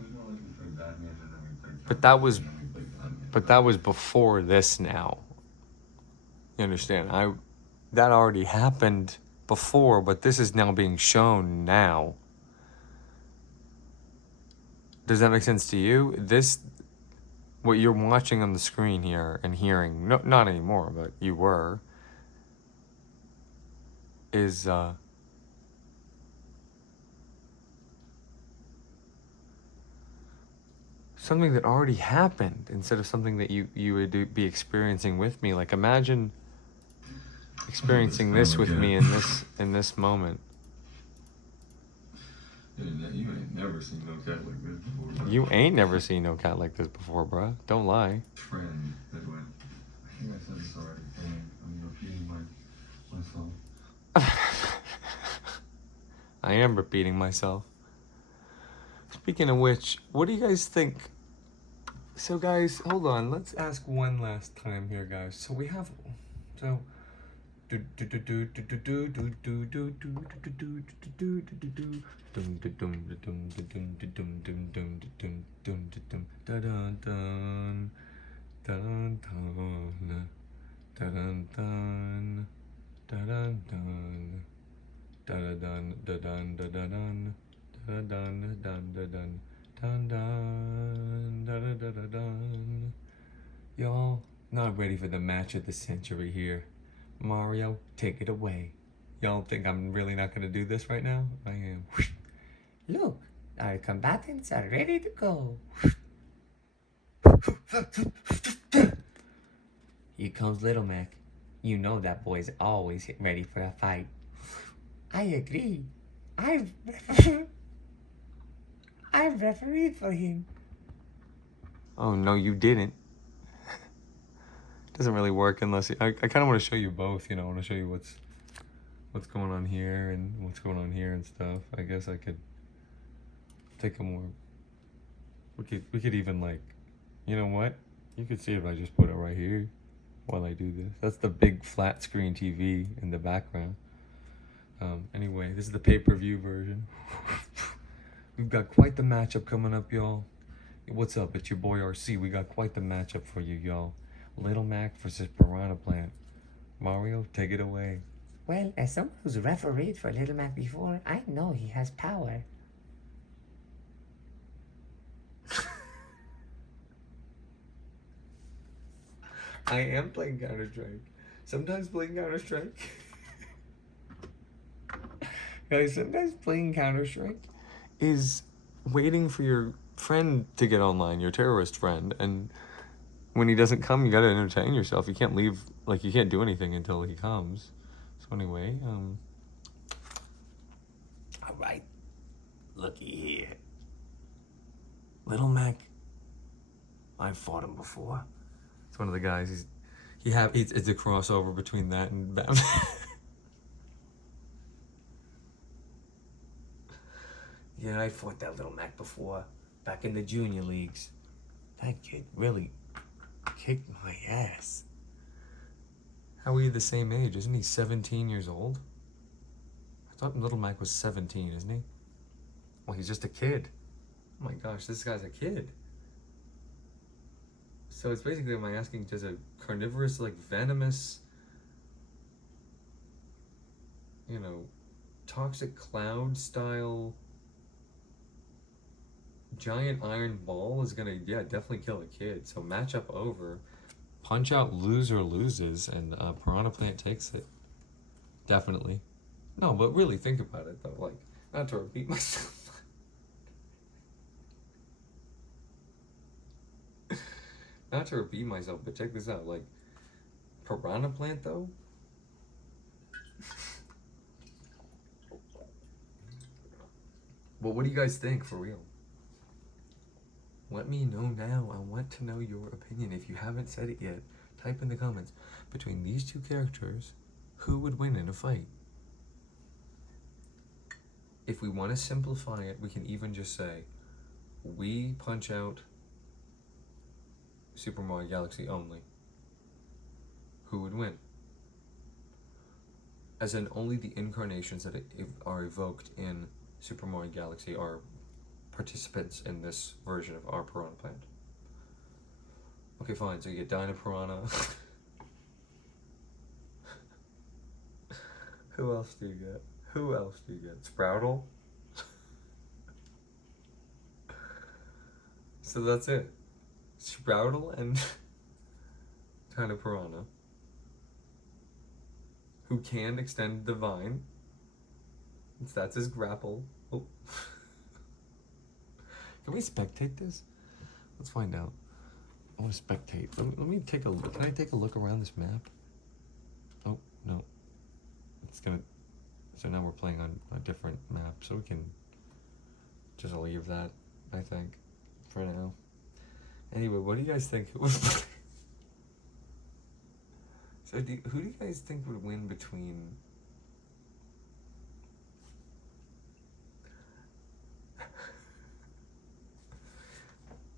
was more like we played Batman and then we played But that was- Counter-Strike, and then we played Batman. But that was before this now. You understand? That already happened before, but this is now being shown now. Does that make sense to you? What you're watching on the screen here and hearing, no, not anymore, but you were, is something that already happened instead of something that you would be experiencing with me. Like, imagine experiencing this with me in this moment. You ain't never seen no cat like this before. You ain't never seen no cat like this before, bruh. Don't lie. Friend that went, I think I said this already, and I'm repeating myself. I am repeating myself. Speaking of which, what do you guys think? So guys, hold on. Let's ask one last time here, guys. So we have, so. Y'all not ready for the match of the century here. Mario, take it away. Y'all think I'm really not gonna do this right now? I am. Look, our combatants are ready to go. Here comes Little Mac. You know that boy's always ready for a fight. I agree. I've refereed for him. Oh no, you didn't. Doesn't really work unless I kind of want to show you both. You know, I want to show you what's going on here and what's going on here and stuff. I guess I could take a more. We could even, like, you know what? You could see if I just put it right here while I do this. That's the big flat screen TV in the background. Anyway, this is the pay-per-view version. We've got quite the matchup coming up, y'all. What's up? It's your boy RC. We got quite the matchup for you, y'all. Little Mac versus Piranha Plant. Mario, take it away. Well, as someone who's refereed for Little Mac before, I know he has power. I am playing Counter-Strike. Sometimes playing Counter-Strike. Guys, sometimes playing Counter-Strike is waiting for your friend to get online, your terrorist friend, and when he doesn't come, you gotta entertain yourself. You can't leave, like, you can't do anything until he comes. So anyway, All right. Looky here. Little Mac, I've fought him before. It's one of the guys. It's a crossover between that and Batman. Yeah, I fought that Little Mac before, back in the junior leagues. That kid really kicked my ass. How are you the same age? Isn't he 17 years old? I thought Little Mac was 17, isn't he? Well, he's just a kid. Oh my gosh, this guy's a kid. So it's basically, am I asking, does a carnivorous, like venomous, you know, toxic cloud style giant iron ball is gonna, yeah, definitely kill a kid. So matchup over. Punch Out loser loses, and Piranha Plant takes it. Definitely. No, but really think about it though. Like, not to repeat myself. Not to repeat myself, but check this out. Like, Piranha Plant though. Well, what do you guys think for real? Let me know now. I want to know your opinion. If you haven't said it yet, type in the comments. Between these two characters, who would win in a fight? If we want to simplify it, we can even just say, we Punch Out Super Mario Galaxy only. Who would win? As in, only the incarnations that are evoked in Super Mario Galaxy are participants in this version of our Piranha Plant. Okay, fine. So you get Dyna Piranha. Who else do you get? Who else do you get? Sproudle? So that's it. Sproudle and Dyna Piranha, who can extend the vine. That's his grapple. Oh. Can we spectate this? Let's find out. I want to spectate. Let me take a look. Can I take a look around this map? Oh, no. It's gonna... So now we're playing on a different map, so we can just leave that, I think, for now. Anyway, what do you guys think? So who do you guys think would win between...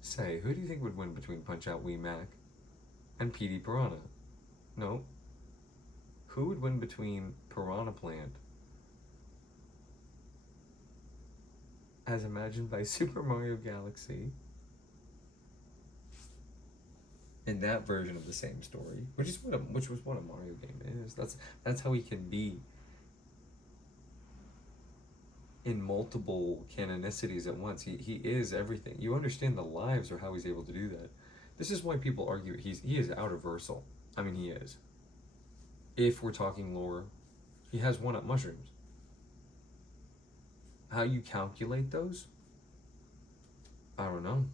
Say, who do you think would win between Punch Out Wee Mac and PD Piranha? No. Who would win between Piranha Plant, as imagined by Super Mario Galaxy, in that version of the same story, which was what a Mario game is. That's how he can be in multiple canonicities at once. He is everything. You understand the lives or how he's able to do that. This is why people argue he is out-versal. I mean, he is. If we're talking lore, he has one-up mushrooms. How you calculate those? I don't know.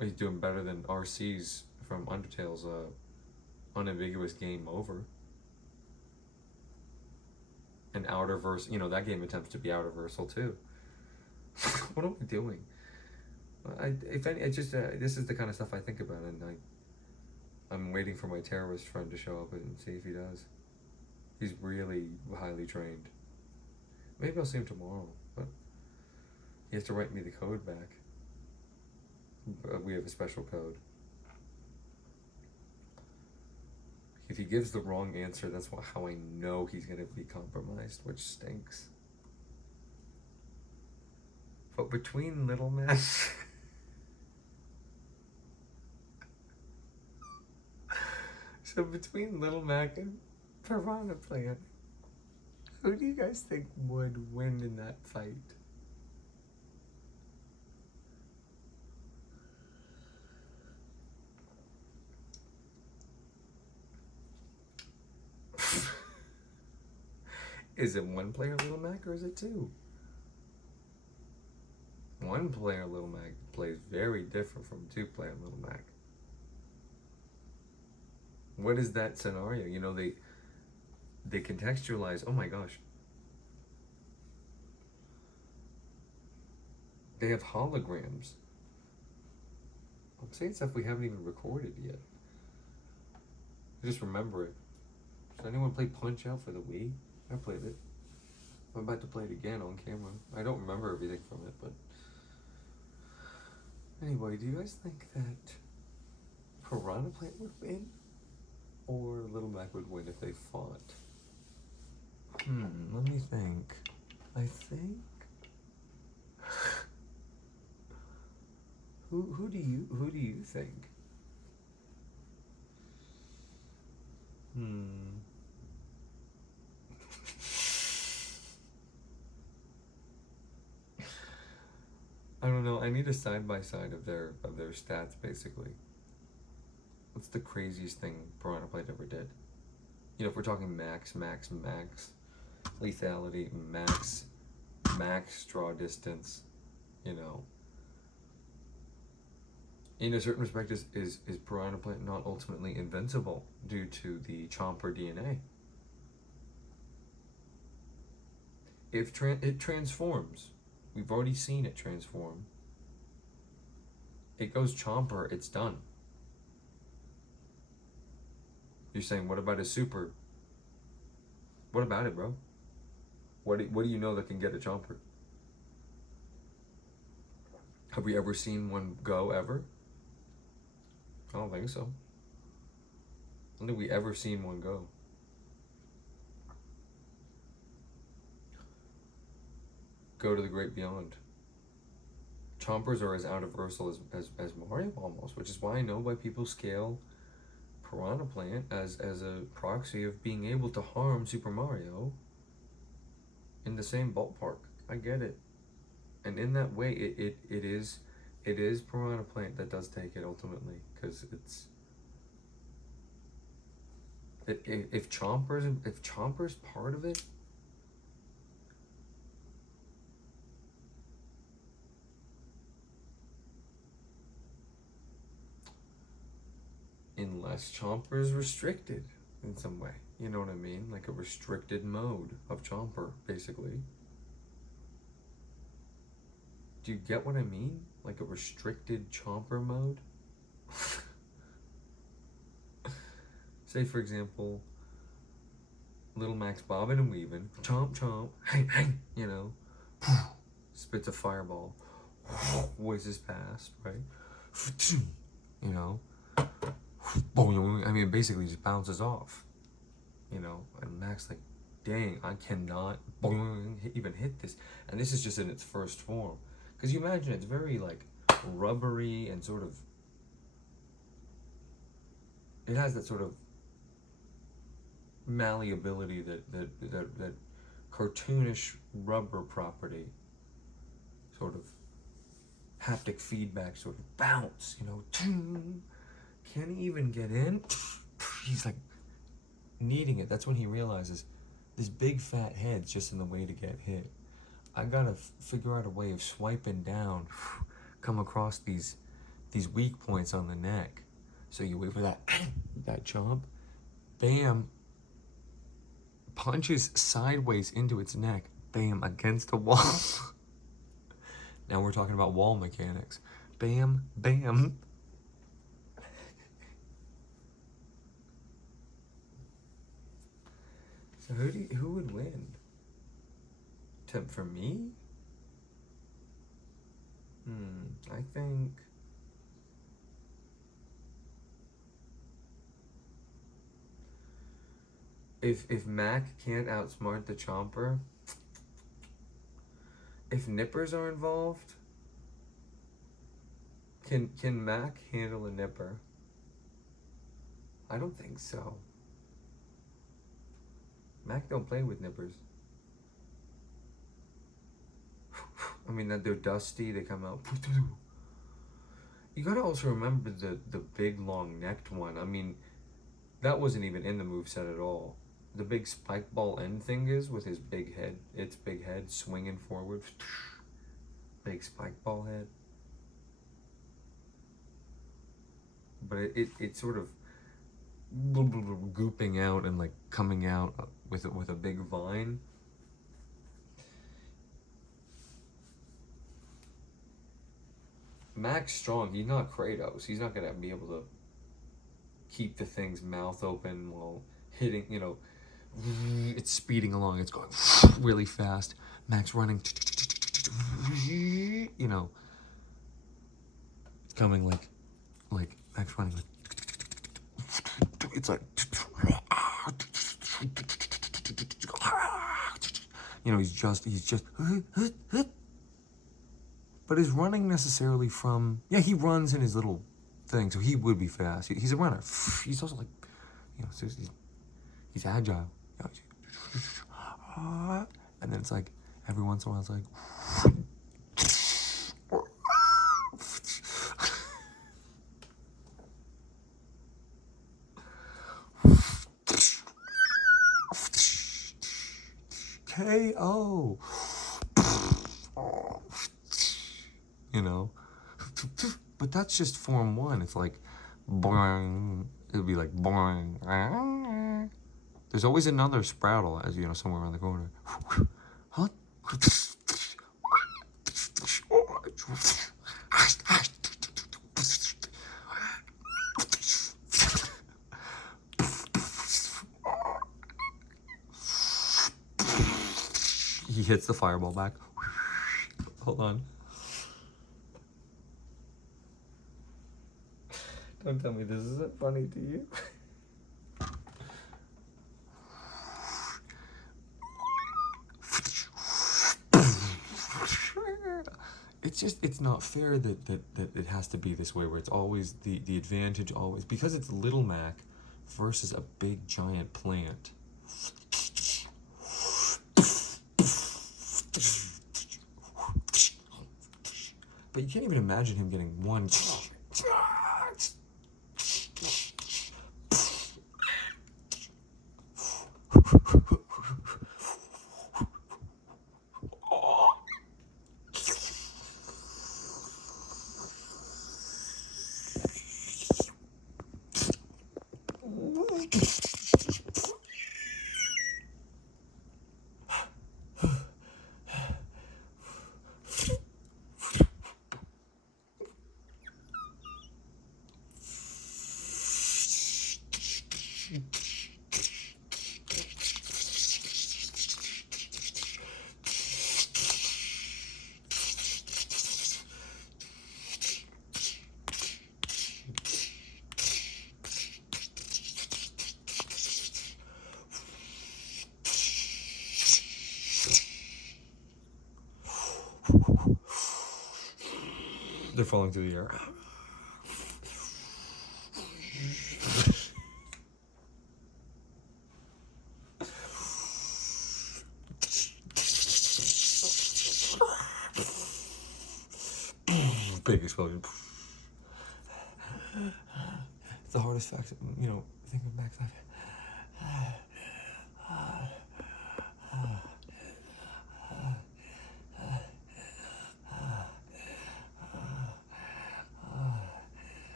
He's doing better than RC's from Undertale's unambiguous Game Over. And Outerverse, you know, that game attempts to be Outerversal too. What am I doing? This is the kind of stuff I think about, and I'm waiting for my terrorist friend to show up and see if he does. He's really highly trained. Maybe I'll see him tomorrow, but he has to write me the code back. We have a special code. If he gives the wrong answer, that's how I know he's going to be compromised, which stinks. But between Little Mac... So between Little Mac and Piranha Plant, who do you guys think would win in that fight? Is it one player Little Mac or is it two? One player Little Mac plays very different from two player Little Mac. What is that scenario? You know, they contextualize, oh my gosh. They have holograms. I'm saying stuff we haven't even recorded yet. I just remember it. Does anyone play Punch Out for the Wii? I played it. I'm about to play it again on camera. I don't remember everything from it, but anyway, do you guys think that Piranha Plant would win, or Little Mac would win if they fought? Let me think. I think. Who do you think? I don't know. I need a side by side of their stats basically. What's the craziest thing Piranha Plant ever did? You know, if we're talking max, lethality, max draw distance, you know. In a certain respect, is Piranha Plant not ultimately invincible due to the Chomper DNA? If it transforms, we've already seen it transform. It goes Chomper, it's done. You're saying, what about a super? What about it, bro? What do you know that can get a Chomper? Have we ever seen one go, ever? I don't think so. I don't think we ever seen one go. Go to the great beyond. Chompers are as universal as Mario almost, which is why I know why people scale Piranha Plant as a proxy of being able to harm Super Mario in the same ballpark. I get it. And in that way, it is Piranha Plant that does take it ultimately, because it's if Chomper's part of it, unless Chomper's restricted in some way, you know what I mean, like a restricted mode of Chomper, basically. Do you get what I mean? Like a restricted Chomper mode? Say, for example, Little Mac's bobbing and weaving, chomp chomp, hey hey, you know, spits a fireball, whizzes past, right? You know, I mean, it basically just bounces off, you know, and Mac's like, dang, I cannot even hit this. And this is just in its first form. Because you imagine it's very, like, rubbery and sort of, it has that sort of malleability, that cartoonish rubber property, sort of haptic feedback, sort of bounce, you know, can he even get in? He's like needing it. That's when he realizes this big fat head's just in the way to get hit. I gotta figure out a way of swiping down, come across these weak points on the neck. So you wait for that jump, bam, punches sideways into its neck, bam, against the wall. Now we're talking about wall mechanics. Bam, bam. So who would win? For me? I think if Mac can't outsmart the Chomper, if Nippers are involved, can Mac handle a Nipper? I don't think so. Mac don't play with Nippers. I mean, that they're dusty, they come out. You gotta also remember the big long necked one. I mean, that wasn't even in the moveset at all. The big spike ball end thing is with his big head, its big head swinging forward. Big spike ball head. But it's sort of gooping out and like coming out with a big vine. Mac's strong. He's not Kratos. He's not gonna be able to keep the thing's mouth open while hitting, you know, it's speeding along. It's going really fast. Max running. You know, it's coming like Max running. It's like, you know, he's just, but is running necessarily from, yeah, he runs in his little thing, so he would be fast. He's a runner. He's also like, you know, he's agile. You know, and then it's like, every once in a while, it's like, KO. You know, but that's just form 1. It's like, boing. It'll be like, boing. There's always another Sproudle, as you know, somewhere around the corner. Huh? He hits the fireball back. Hold on. Don't tell me this isn't funny to you. It's just, it's not fair that it has to be this way, where it's always the advantage always, because it's Little Mac versus a big giant plant. But you can't even imagine him getting one. They're falling through the air. Big explosion. It's the hardest fact, you know, think of Max life.